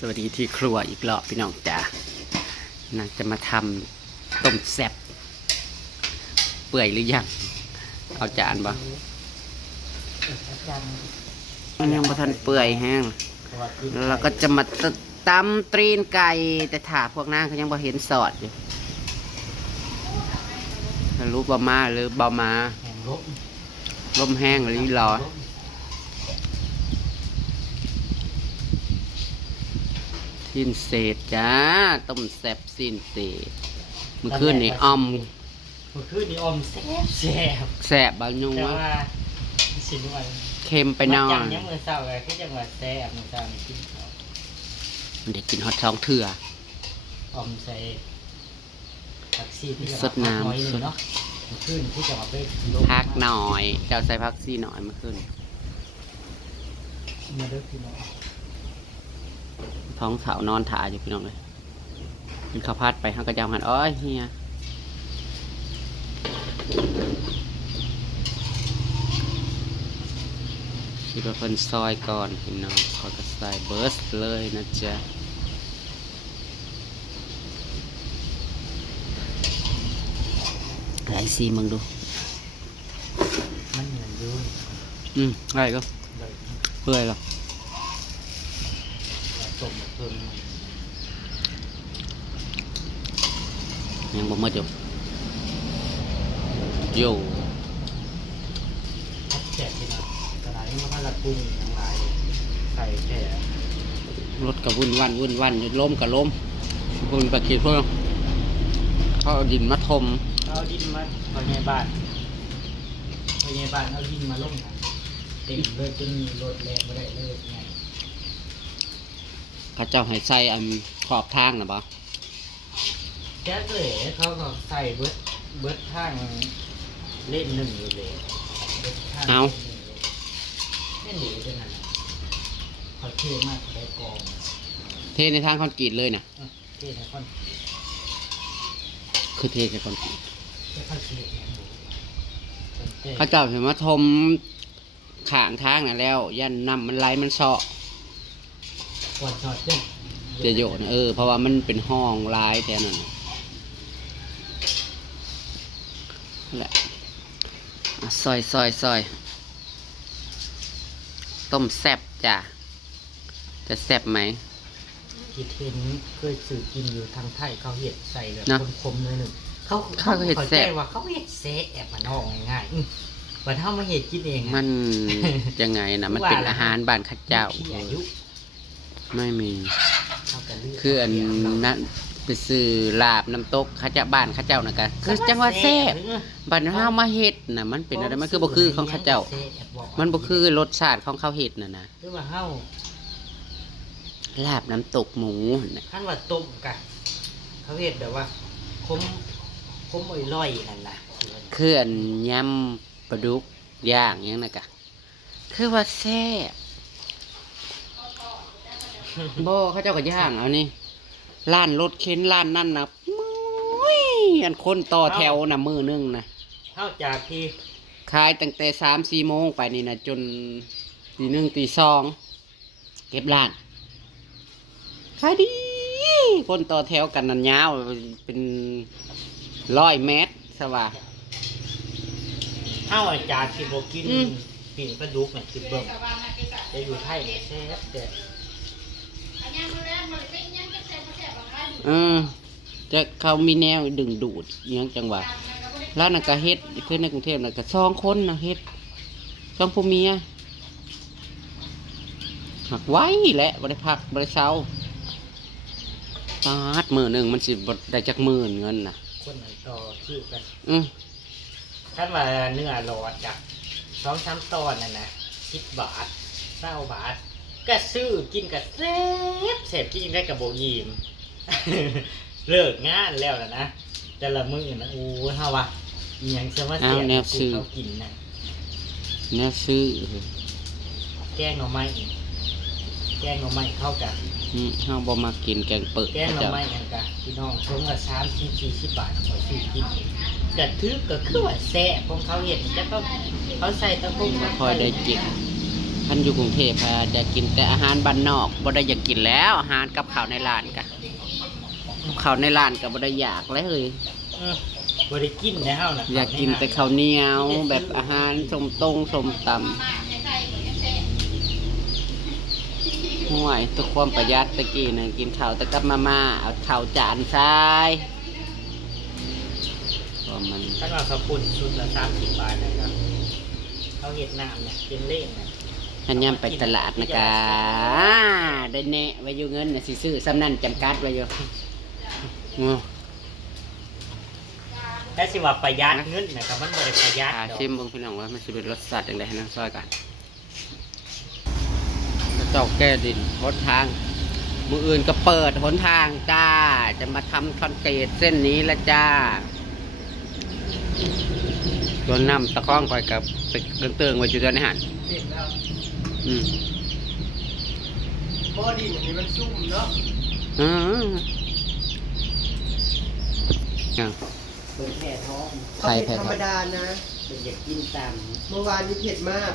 สวัสดีที่ครัวอีกรอบพี่น้องจ๋าน่าจะมาทำต้มแซ่บเปื่อยหรือยังเอาจานบ่มันยังบ่ทันเปื่อยแห้งแล้วก็จะมาตำตีนไก่แต่ถาพวกนางเขายังบ่เห็นสอดอยู่รู้บ่มาหรือบ่มาลมแห้งหรือรอสิ้นเศษจ้าต้มแซ่บสิ้นเศษมื้อคืนนี่อมแซ่บบางยุงว่าเค็มไปหน่อยยังมือเศร้าเลยที่จังหวัดแซ่บมือเศร้านี่กินข้าวมันได้กินฮอตท้องเถื่ออมใส่ผักชีที่ สดน้ำสด เนาะขึ้นที่จะมาเป็นพักหน่อยเจ้าใส่พักซี่หน่อยเมื่อคืน มาเด้อพี่น้องท้องสาวนอนถ่ายอยู่พี่น้องเลยกินข้าวผัดไปห้างกระยำหันอ้อยเฮียคิดว่าเพิ่นซอยก่อนพี่น้องเขาก็ใส่เบิร์สเลยนะจ๊ะไหนซีมึงดูมันเหมือนยุ่งอะไรก็เพื่อยหรอต้มเพิ่มยังบ่หมดอยู่แจกที่ไหนกระไรมันก็ละกุ้งทั้งหลายใส่แค่รถกับวุ่นวันอยู่ล้มกับล้มคุณปะคิดพวกเขาเอาดินมาทมเอาดินมาพอใหญ่บ้านเอาดินมาลงกันเต็มเลยจนรถแรงไม่ได้เลยไงเขาเจ้าให้ใส่ขอบทางนะบ่แก๊สเลยเขาก็ใส่เบิดทางเล่นหนึ่งอยู่เลยเอาเล่นหนึ่งเป็นอะไรเขาเท่มากได้กองเทในทางคอนกรีตเลยนะเท่ในคอนคือเทในคอนกรีตเขาเจ้าเห็นว่าทมข้างทางน่ะแล้วยันนำมันไหลมันเสาะก่อนจอดเจ้าจะโยนเพราะว่ามันเป็นห้องลายแต่นั่นแหละซอยต้มแซ่บจ้ะจะแซ่บไหมคิดเห็นเคยสื่อกินอยู่ทางไทยเขาเห็ดใส่แบบคมๆเลยหนึ่งเขาเห็ดแซ่บว่าเขาเห็ดแซ่บมันออกง่ายๆว่าถ้ามาเห็ดกินเองมันยังไงนะมันเป็นอาหารบ้านข้าเจ้าไม่มีคืออันนั้นไปซื้อลาบน้ำตกข้าเจ้าบ้านข้าเจ้านะกันคือจังว่าแซ่บบ้านเฮามาเฮ็ดน่ะมันเป็นอะไรมันคือบ่คือของข้าเจ้ามันบ่คือรสชาติของเขาเฮ็ดน่ะนะคือว่าเฮาลาบน้ำตกหมูน่ะคันว่าต้มกันเขาเฮ็ดแบบว่าคมร่อยนั่นน่ะคืออันยำปลาดุกย่างอย่างนั้นน่ะกะคือว่าแซ่บบ่เขาเจ้าก็ย่างเอานี่ร้านรถเข็นร้านนั่นนะอันคนต่อแถวนะมือนึงนะเท่าจากที่ขายตั้งแต่3-4 โมงไปนี่นะจนตี 1 ตี 2เก็บร้านขายดีคนต่อแถวกันนันยาวเป็น100 เมตรสว่าเท่าจากที่โบกินกินปลาดุกเนี่ยกินเบิ่งจะอยู่ไทยเนี่ยแซ่บแต่จะเขามีแนวดึงดูดอย่างจังหวะร้านนักกะเฮ็ดคือในกรุงเทพนักกะ2 คนนะเฮ็ด2 ผัวเมียหักไว้แหละบ่ได้พักบ่ได้เช้าตาดมื้อนึงมันสิบ่ได้จักหมื่นเงินน่ะคนไหนต่อชื่อกันท่านว่าเนื้อหลอดจาก2-3 ตอนน่ะนะ10 บาท20 บาทก็ซื้อกินกับแซ่บกินได้กับโบยีมเลิกงานแล้วนะแต่ละมื้อนะโอ้เฮาวะยังจะมาเสียเขากินนะแนวซื้อแกงหน่อไม้เข้ากันเฮาบ่มากินแกงเปิดแกงหน่อไม้กันกะพี่น้องชงละ30-40 บาทขอซื้อกินกระทึกก็คือว่าแซ่บของเขาเห็ดจะต้องเขาใส่ตะกุ่มคอยได้กิน ท่านอยู่กรุงเทพจะกินแต่อาหารบ้านนอกบ่ได้อยากกินแล้วอาหารกับข้าวในร้านกะข้าวในร้านก็บ่ได้อยากเลย บริกินในเฮานะ อยากกินแต่ข้าวเหนียวแบบอาหารส้มตำห่วยตัวความประหยัดตะกี้นะกินข้าวแต่กับมาม่าเอาข้าวจานทรายก็มัน ท่านว่าข้าวปุ้นชุดละ30 บาทนะครับเขาเห็ดน้ำเนี่ยเป็นเล่งนะ ท่านย่ำไปตลาดนะกะได้แน่ไว้อยู่เงินน่ะสิซื้อซ้ำนั่นจำกัดไว้อยู่ แต่สิว่าประหยัดเงินนะครับมันบ่ได้ประหยัดดอก ชิมเบิ่งพี่น้องว่ามันสิเป็นรสชาติจังได๋ให้นั่งซอยกันกระเจ้าแก้ดินหนทางมื้ออื่นก็เปิดหนทางจ้าจะมาทำคอนกรีตเส้นนี้ละจ้าโดนน้ำตะข้องก่อยกับไปเตืองๆไว้อยู่ตอนนี้หัน เห็นแล้ว อืม บ่อดินอันนี้มันซุ่มเนาะ อืออ่ะ เบิ่งแค่ท้อง ไข่แผ่ ธรรมดานะ เบิ่งอยากกินตาม เมื่อวานนี้เผ็ดมาก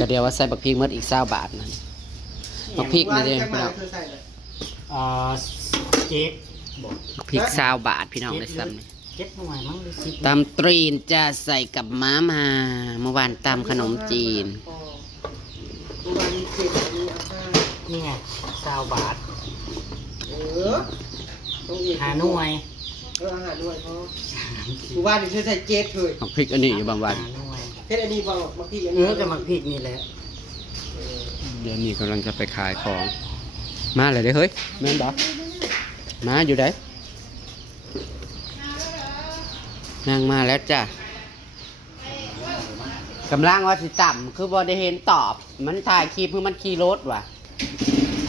ก็เดียวว่าใส่บักพริกหมดอีก20 บาทนั่นบักพริก เมื่อ นี่ วาน เด้ นี้ พี่น้องแค่มาเธอใส่เลย อ่าเจ็ดบอก พริก20 บาทพี่น้องได้ซ้ำนี่ 7หน่วยมั้งหรือ10 ตำตรีนจะใส่กับม้ามาเมื่อวานตำขนมจีน อ๋อเมื่อวานนี้เผ็ดอันนี้เอาข้าว นี่ไง20 บาท เออต้องอีก หาหน่วย อาหารด้วยเพราะเมื่อวานนี้เธอใส่เจ็ดเลย เอาพริกอันนี้อยู่บางวัน หาหน่วย เผ็ดอันนี้บอกบางทีอัน เอ นี้ อจะมาพริกนี่แหละ เดี๋ยวนี้กำลังจะไปขายของ มาเลยเด้อเฮ้ยแม่นบอมาอยู่ไหนนางมาแล้วจ้ะกำลังว่าสิต่ำคือบอได้เห็นตอบ มันถ่ายคลิปคือมันขี่รถว่ะ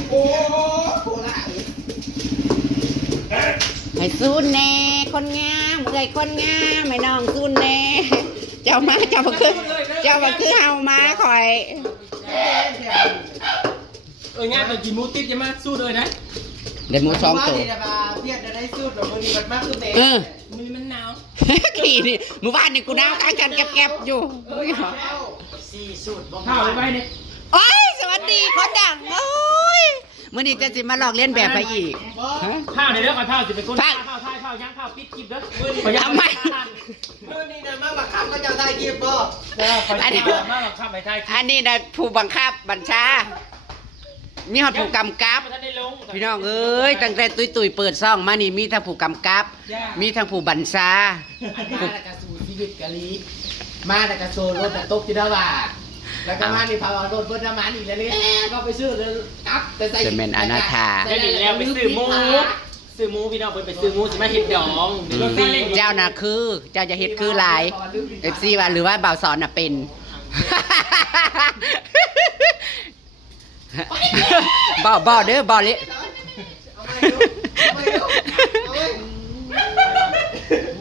โอ้โหละ ให้สู้แน่คนงามเอ้ยคนงามไม่น้องสู้แน่เจ้ามาเจ้ามาคือเฮามาคอย งานตอนกี่มูติดจะมาสู้เลยนะ ได้หมูสองตัว เมื่อวานนี้นะบาเพียรได้สูตรแบบมือนี้มันมากขึ้นเอง เออ มือมันหนาว ขี่นี่เมื่อวานนี่กูน้าวกลางกันแก็บๆอยู่ สี่สูตรบ่ ข้าวไปเนี่ย โอ้ยสวัสดีคนดังโอ้ยมื่อนี้จะสิมาลอกเลียนแบบไปอีกฮะ ข้าวในเรื่องของข้าวจะเป็นคน ข้าว ข้าวย่างข้าวปิดคลิปเด้อ ทำไม มือนี้นะมาบักคำก็จะได้กีบบ่ อันนี้มากกว่าข้าวไปไทย อันนี้นะผู้บังคับบัญชา มีหอดผู้กำกับ ท่านได้ลง พี่น้องเอ้ยตั้งแต่ตุยๆเปิดซ่องมานี่มีทั้งผู้กำกับ มีทั้งผู้บัญชา มาแล้วก็สู่ชีวิตกะลีมาแล้วก็โซรถตกที่ดาวาแล้วก็มานี่พารถเบิ้ลน้ำมันอีกแล้วนี่ก็ไปซื้อเลยอัพแต่ใส่ จะเป็นอนาถา จะดีแล้วไปซื้อหมูพี่น้องไปซื้อหมูสิมาเห็ดดอง เจ้าน่ะคือ เจ้าจะเฮ็ดคือหลายเอฟซีว่าหรือว่าบ่าวสอนน่ะเป็น บ่เด้อบ่เลย เอาไม่รู้เอาไม่รู้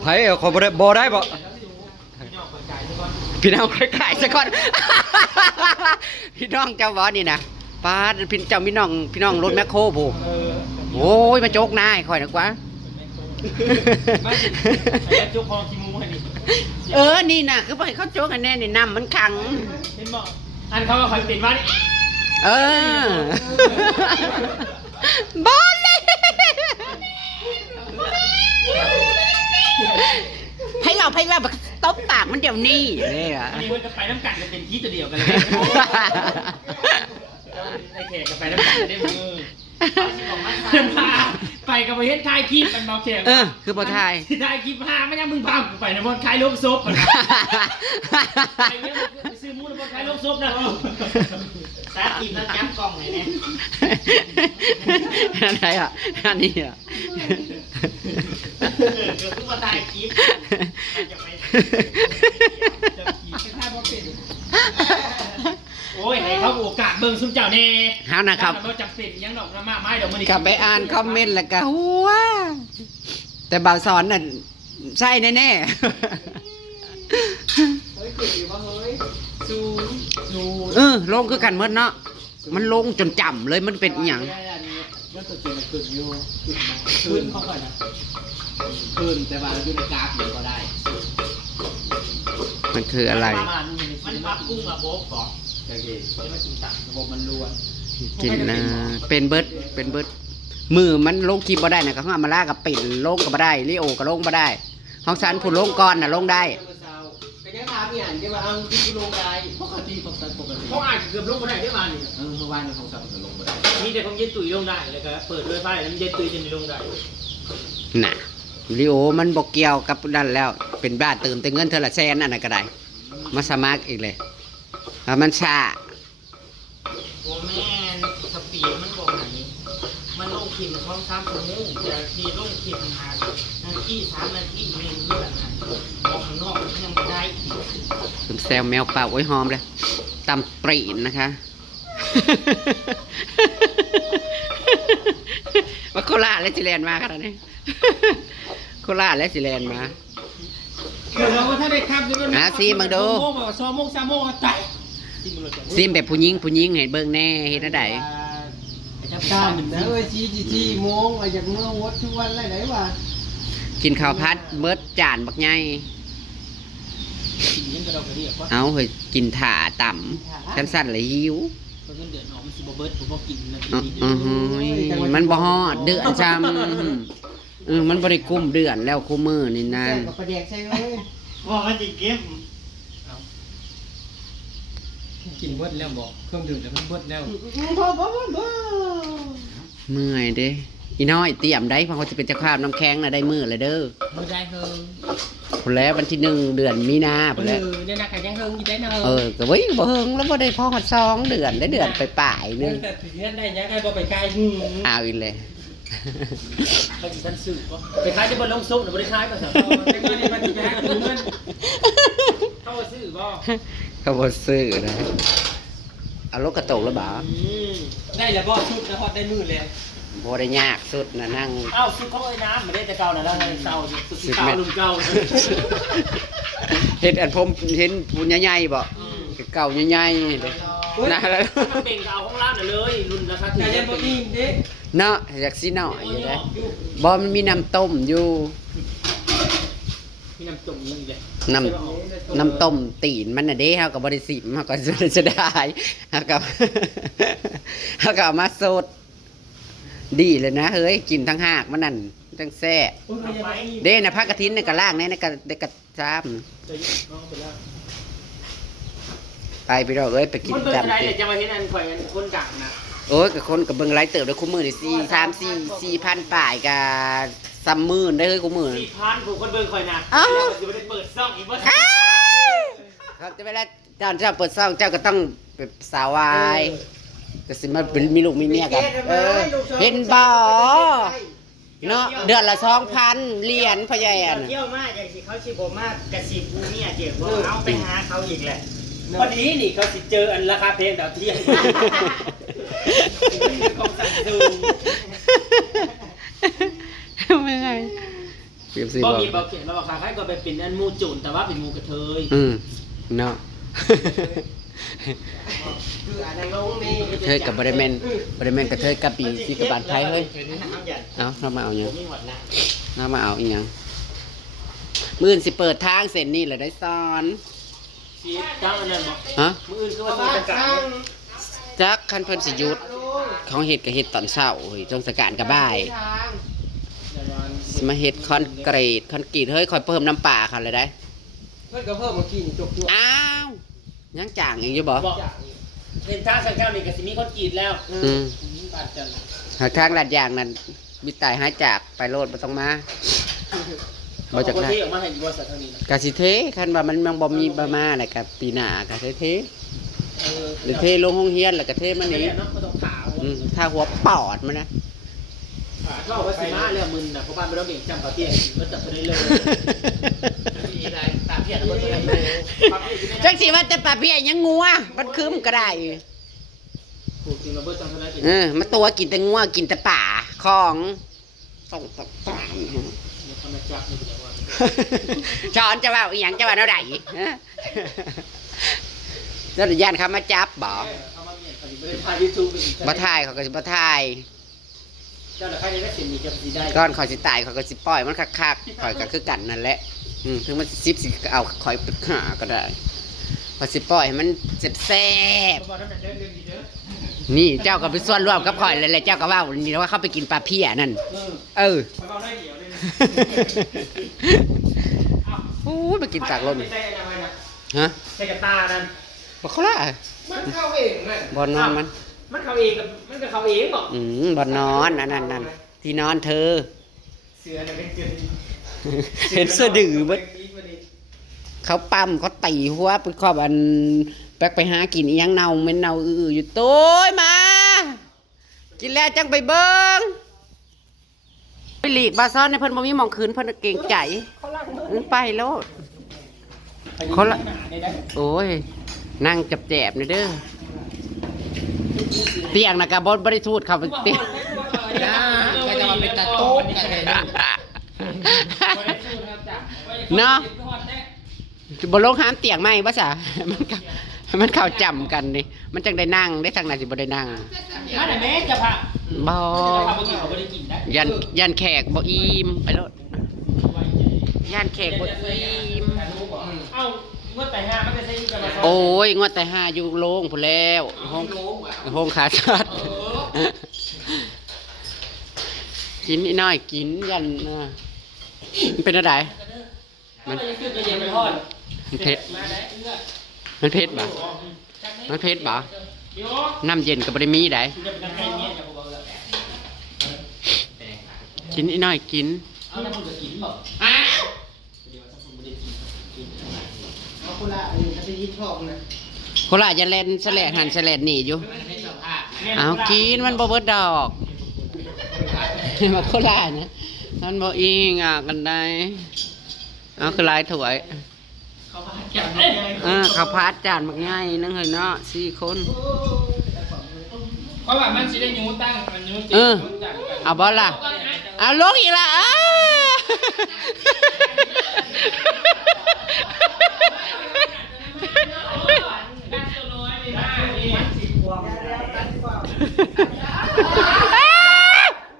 ไผขอบ่ได้บ่พี่น้องขายซะก่อน พี่น้องเจ้าบ่นี่นะป้าพี่เจ้าพี่น้องรถแมคโครบ่โอ้ยมาโจกหน้าให้ข่อยนักว่า มาสิจุกคอขี้มูให้นี่ เออนี่น่ะคือบ่ให้เขาโจกกันแน่นี่น้ำมันขัง เห็นบอกอันเขาว่าคอยเป็นว่านี่ เออ บอลเลยให้เราแบบตบปากมันเดี๋ยวนี้นี่อ่ะ อันนี้มันจะไปน้ำกันจะเป็นที่ตัวเดียวกันเลยไอ้แขกกับไปน้ำกันได้มือไปกับประเทศไทยคลิปมันเบาแขก เออคือบ่ทาย ที่ไทยคลิปห้าไม่ยังมึงพากูไปนะบนคลายโลกซบไปเนี่ยไปซื้อมูนบนคลายโลกซบนะ สาธิตแล้วจับกล้องเลยเนี่ย อะไรอ่ะอันนี้อ่ะ เดี๋ยวทุกมาถ่ายคลิปจะไป โอ้ยให้เขาโอกาสเบิ่งซุ่มเจ้าเน่ เฮานะครับ เราจับเป็นยังดอกมาไม้ดอกมัน กลับไปอ่านคอมเมนต์แล้วก็หัวแต่บ่าวสอนน่ะใช่แน่ เฮ้ยเกิดอยู่ว่าเฮ้ยซูซู ๆเออลงคือกันหมดเนาะมันลงจนจำเลยมันเป็นอหย่าง มันตัวเกียร์มันขึ้นอยู่ขึ้นมาขึ้นเข้าไปนะขึ้นแต่ว่าอยู่ในกราฟเดี๋ยวก็ได้ มันคืออะไร มันปรับปรุงระบบก่อน จ โอเค คนมากินตับระบบมันล้วน กินนะเป็นเบิดมือมันลงคลิปบ่ได้นะก็ห้องมาล่ากับปิ่นลงก็บ่ได้ลิโอก็ลงบ่ได้ห้องซันผู้ลงก่อนน่ะลงได้ ก็ยังถามอีหยังที่ว่าเอาที่ลงได้ปกติของสันปกติ เขาอาจเกือบลงมาได้ได้มานี่ เมื่อวานของสันก็ลงบ่ได้ มีแต่ของเย็นตุ๋ยลงได้เลยครับเปิดด้วยไฟแล้วเย็นตุ๋ยจะลงได้ น่ะลิโอมันบ่เกี่ยวกับนั่นแล้วเป็นบ้าเติมแต่เงินเท่าละแสนอันนั้นก็ได้มาสมัครอีกเลยแล้วมันช้า โอ้แม่นสปีดมันบอกไหนมันลงคลิปของ3ชั่วโมงแต่ที่ลงคลิปหานาที3นาทีนึงเพื่อนน่ะออกข้างนอกยังบ่ได้ ผมแซวแมวเป่าโอ้ยหอมเลยตำปรีนนะคะ ว่าโคราชและสิแลนด์มาขนาดนี้ โคราชและสิแลนด์มา เกิดเราถ้าได้ข้ามจะเป็น ซีมึงดู โมงแบบ2 โมง 3 โมงตาย ซิมแบบผู้หญิงให้เบิ่งแน่เฮ็ดจั่งใด จับการนะเอ้ยจีโมงว่าอยากเมื่อวดทุกวันไรไหนวะ กินข้าวผัดเบิดจานบักใหญ่ สิ่งนี้ก็เราก็เรียกว่า เอาเฮ้ยกินถ่าต่ำสั้นๆเลยหิว เงินเดือนออกมันสิบ่เบิดผมบ่กินนะ มันบ่ฮอดเดือนจำมันบ่ได้กุมเดือนแล้วคุมมือนี่นาน กับประเด็กใช่ไหม ว่ามันสิเก็บ กินเบิดแล้วบอกเครื่องดื่มแล้วมันเบิดแล้ว เมื่อยเด้อีน้อยเตรียมได้เพราะเขาจะเป็นเจ้าภาพน้ำแข็งน่ะได้มื้อเลยเด้อ บ่ได้เฮิง พุ่นแล้ววันที่1เดือนมีนาพุ่นแล้ว เนี่ยนะก็ยังเฮิงอยู่ได้นะ ก็เว้ยบ่เฮิงแล้วบ่ได้พอฮอด2เดือนได้เดือนไปปลายๆนึง แต่ถึงได้ยังไงบ่ไปไกล เอาอีกเลย ไปสิท่านซื้อบ่ไปขายจะบ่ลงซุปหรือบ่ได้ขายบ่ซะแต่เงินนี่มันสิยากเงินเข้าซื้อบ่ เขาบ่ซื้อนะเอารถกระตกแล้วบ่ ได้แล้วบ่ชุดแล้วฮอดได้มื้อแล้ว บ่ได้ยากสุดนะนั่ง เอ้าสุดเขาไอ้น้ำบ่ได้แต่เก่าน่ะแล้วเก่าสุดที่เก่ารุ่นเก่า เห็นอันผมเห็นปุญใหญ่ๆบ่เก่าใหญ่ๆเลยนะแล้ว มันเป็นเก่าของร้านน่ะเลยรุ่นราคาถูกยังบ่อิ่มเด้ เนาะอยากสิหน่อยอยู่นะบ่มันมีน้ำต้มอยู่ มีน้ำจุ่มยังอีกเลย น้ำต้มตีนมันน่ะเด้เฮาก็บ่ได้สิมเฮาก็จะได้เฮาก็ เฮาก็เอามาสดดีเลยนะเฮ้ยกินทั้งหากมันนั่นทั้งแซ่เด้นะผักกระถินน่ะก็ล้างแน่นะก็ได้กระซ้ำไปพี่น้องเอ้ยไปกิน มันเป็น จำ อะไร สิ เนี่ยจะมาเห็นอันข่อยอันคนดังนะ โอ้ยกับคนกับเบิ่งไลฟ์เติบได้คู่มือนี่4,000ป่ายกับ30,000ได้เฮ้ยคู่มือ 4,000ผมคนเบิ่งข่อยนะ อ้าว แล้วก็สิบ่ได้เปิดซ่องอีกบ่ เขาจะเวลาตอนเจ้าเปิดซ่องเจ้าก็ต้องเป็นสาววายก็สิมาเป็นมีลูกมีเมียกันเห็นบ่เนาะเดือนละ 2,000เหรียญพ่อใหญ่อัน เที่ยวมากอย่างสิเขาสิบ่มากกะสิกูเนี่ยเจ็บบ่เอาไปหาเขาอีกแหละ พอดีนี่เขาสิเจออันราคาแพงดาวเทียมของสั่งซูม ไม่ไงเปรียบสิ บ่ บอก มีบ่เขียนว่าราคาคล้ายก็ไปเป็นอันหมูจุนแต่ว่าเป็นหมูกระเทย เนาะ คืออะไรลงนี่ เธอกับบริเมนกับเธอกับปีสิกับบาทไทยเฮ้ยเอาเรามาเอาอย่าง มีหมดนะ เรามาเอาอีหยังมื้ออนสิเปิดทางเส้นนี้แหละได้สอน ชีสจ้างอันนั้นบ่ ฮะ มื้ออื่นคือว่ามีประกาศ จักคันเพิ่นสิหยุดเขาเฮ็ดก็เฮ็ดตอนเช้าเฮ้ยจงสการกับบ่ายสิมาเฮ็ดคอนกรีตเฮ้ยคอยเพิ่มน้ำปลาเขาเลยได้ เพื่อนก็เพิ่มมากินจุกจุก อ้าวยังจ่างอีกอยู่บ่ บอกเห็นทางสังเกตนี่ก็สิมีคนกรีดแล้ว บาดจัน หากทางลาดยางนั้นวิตายหายจากไปโลดบ่ต้องมาบ่จัก คน ได้ ที่ออกมาให้บริษัทเท่านี้นะ กะสิเทคันว่ามันยังบ่มีบ่มาแหละกับปีหน้ากะเทหรือเทลงห้องเฮียนแล้วก็เทมันนี่ เนาะก็ต้องขาว ถ้าหัวปอดมันนะ ก็ว่าสิมาแล้วมึนนะเพราะบ้านไม่ต้องเก่งจำปาเตี้ยก็จับไปได้เลย มีอะไรตามเพียรแล้วก็จะได้ จังสิว่าแต่ปลาเพียยังงัวมันคืมก็ได้ ปลูกจริงระเบิดจังเท่าไหร่เป็น มาตัวกินแต่งัวกินแต่ป่าของต้องตาม เนี่ยทำมาจับนี่แต่ว่า ช้อนจะว่าอีหยังจะว่าเท่าไหร่เจ้าหน้าย่านเขามาจับบ่ เขามาเนี่ยเขาไม่ได้ถ่ายยูทูบ บ่ทายเขาก็สิบ่ทาย เจ้าหน้าที่ได้สิมีจะสีได้ ก่อนเขาสิตายเขาก็สิปล่อยมันคักๆข่อยก็คือกันนั่นแหละถึงมันสิเอาข่อยไปหาก็ได้ อสิปล่อยให้มันแซ่บ บ่ได้เรื่องดีเด้อ ๆนี่เจ้าก็ไปส่วนร่วมกับข่อยเลยๆเจ้าก็ว่านี่ว่าเขาไปกินปลาเพี้ยนั่นเออ ไปเว้าได้เดียวเลยนะ โอ้ยมากินตากลม ใส่ยังไงนะ ฮะ ใส่กระตานั่น บอกเขาละ มันเข้าเองนั่น บอนนอนมัน มันเขาเองกับมันก็เขาเองบ่ บอนนอนนั่นที่นอนเธอ เสือน่ะเป็นเสือดี เห็นเสื้อดื้อเบิดเขาปั๊มเขาตีหัวไปครอบอันแป๊กไปหากินอีหยังเน่าเหม็นเน่าอื้อๆอยู่โต้ยมา กินแล้วจังไปเบิ้งไปหลีกบาซ่อนในเพิ่นบ่มีหมองคืนเพิ่นเก่งใจไปโลดเขาละโอ้ยนั่งจับแจบนี่เด้อเตียงนะกะบ่ได้ทูดเขาไปเตียง นะก็จะมาเป็นตะโต๊ะกันเลย เนาะบ่ลงห้ามเตียงไหมบ่ซะมันเข้าจำกันนี่มันจังได้นั่งได้ทางไหนสิบ่ได้นั่ง มาแต่แม่จะพา บ่ จะพาไปกินเขาบ่ได้กินนะ ยันแขกบ่อิ่มไปโลดยันแขกบ่อิ่ม เอ้าเมื่อแต่ห้ามันจะใช้กันมา โอ้ยงวดแต่ห้าอยู่โรงพุ่นแล้วห้องขาชัดกินนิดหน่อยกินยันมันเป็นอะไรมัน จะขึ้นจะเย็นไปทอด มันเผ็ดมันเผ็ดบ่มันเผ็ดบ่น้ำเย็นกับบริมีได้กินนิดหน่อยกิน เอาแล้วคุณจะกินบ่ เอาคุณละอันนี้ถ้าไปยิบทองนะ โคราชจะแลนแสลดหันแสลดหนีอยู่เอากินมันบ่เบิดดอกมาโคราชนะมันบ่อิงกันได้เอาคือลายถวยข้าวผัดจานมักง่ายนึงเฮ้ยเนาะ4 คน เพราะว่ามันสิได้ยูตั้งมันยูติด เอาบ่ล่ะเอาลงอีกละ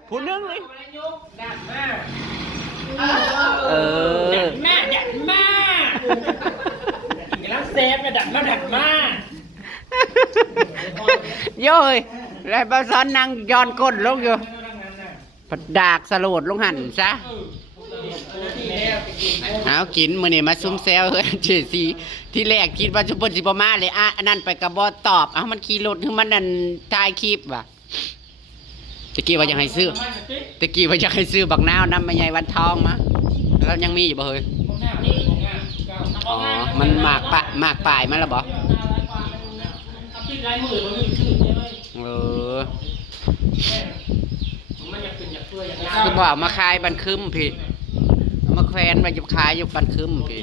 ผู้นึงเลยดัดมากินแล้วเซฟเนี่ยดัดมา โย่ยแล้วบาซ้อนนั่งย้อนก้นลงอยู่ปัดดากสลดลงหันซะเอากินมื้อนี้มาซุ่มแซวเฮ้ยเจสีที่แรกคิดว่าซุปเปอร์สิบ่มาเลยอันนั้นไปก็บ่ตอบเอ้ามันขี่รถคือมันนั่นถ่ายคลิปว่ะตะกี้ว่าอยากให้ซื้อบักนาวนำมาใหญ่วันทองมาแล้วยังมีอยู่บ่เฮ้ยอ๋อมันหมากปลายมาแล้วบ่เออคือบ่เอามาขายบันคึมพี่เอามาแขวนไว้อยู่ขายอยู่บันคึมพี่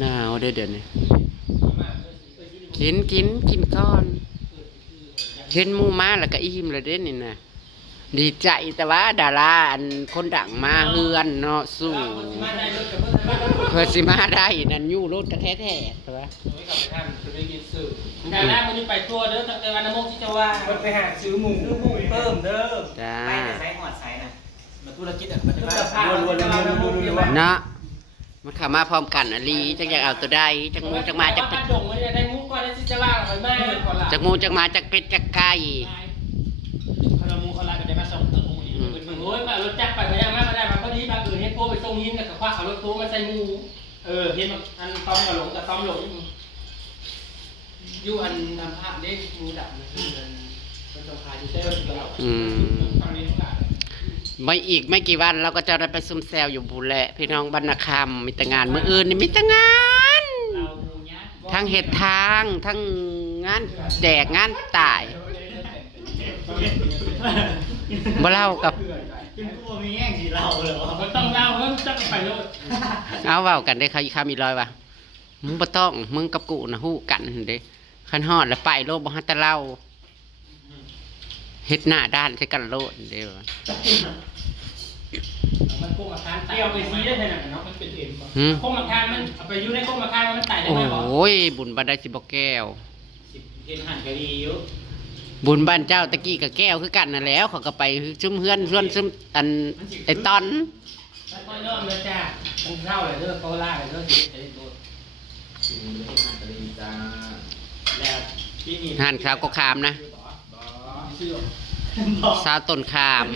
หนาวเดี๋ยวนี้กินก้อนเห็นหมูมาแล้วก็อิ่มเลยเด้นี่นะดีใจแต่ว่าดาราอันคนดังมาเฮือนเนาะสู้เพื่อสิมาได้นั่นอยู่รถแท้ๆแต่ว่า แต่แรกมันไปตัวเด้อตั้งแต่วันนโมกที่จะว่าไปหาซื้อหมูเพิ่มเด้อ จ้า ไปแต่ใช้หอดใส่นะ มาธุรกิจอ่ะมันจะ เนาะมันเข้ามาพร้อมกันอลีจังอยากเอาตัวใดจังงูจังมาจักเป็ด ดงมันได้มุกก่อนแล้วสิจะล่าไปแม่คนละ จักงูจังมาจักเป็ดจักไก่ คนละมูคนละก็จะมาส่งตัวมูนี่โอ้ยมารถจักรไปพยายามมาได้มาพอดีบางอื่นเฮ็ดโก้ไปส่งยินกับคว้าเขารถโก้มาใส่มูเห็นอันต้อมกับหลงกับต้อมหลงอยู่อันทำภาพเด็กมูดับมันต้องพาอยู่เต้นกับเราตอนนี้ทุกอย่าง ไม่อีกไม่กี่วันเราก็จะได้ไปซุ่มแซวอยู่บุแหละพี่น้องบรรณคำมีแต่งานมื้ออื่นนี่มีแต่งานทั้งเฮ็ดทางทั้งงานแจกงานตายบ่เล่ากับ กินกูมีแง่งสีเราเหรอ มันต้องเล่าเพิ่มจักไปโลด เอาเว้ากันได้ค่ะอีกคำอีร้อยว่ะมึงบ่ต้องมึงกับกูน่ะฮู้กันเด้คันฮอดแล้วไปโลดบ่ฮัดแต่เล่าเฮ็ดหน้าด้านใส่กันโลดเด้อ มันโค้งมาทานเกี่ยวไปซีได้ขนาดเนาะมันเป็นเอ็ม หืม โค้งมาทานมันเอาไปอยู่ในโค้งมาทานมันไต่ได้ไหมบอก โอ้ยบุญบันไดสิบ่แก้ว เห็นหันกะดีอยู่ บุญบ้านเจ้าตะกี้กับแก้วคือกันนั่นแหล้วเขาก็ไปชุมเฮือนชวนชุมอันไอ้ตอน แล้วก็ย่อมเลยจ้าผมเล่าเลยเด้อเขาล่าเลยเด้อสิไอ้ตัว กินไม่ได้ทานตะลีจ้า แล้วที่นี่ หันข้าวก็ขามนะ ชื่อ สาวต้นขาม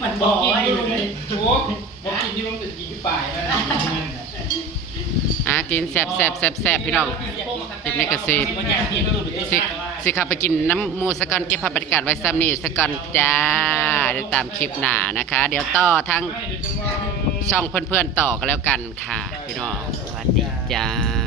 มัน บบ อ อก ก กิน ไว้ ที่ เล มัน ย โอ้บอกกินที่มันจะกินที่ป่ายนะ กินแซ่บพี่น้องติดในกระซีสิขับไปกินน้ำมูสกอนเก็บภาพบรรยากาศไว้ซ้ำนี่สกอนจ้าเดี๋ยวตามคลิปหน้านะคะ เดี๋ยวต่อทั้งช่องเพื่อนๆต่อกันแล้วกันค่ะพี่น้องสวัสดีจ้า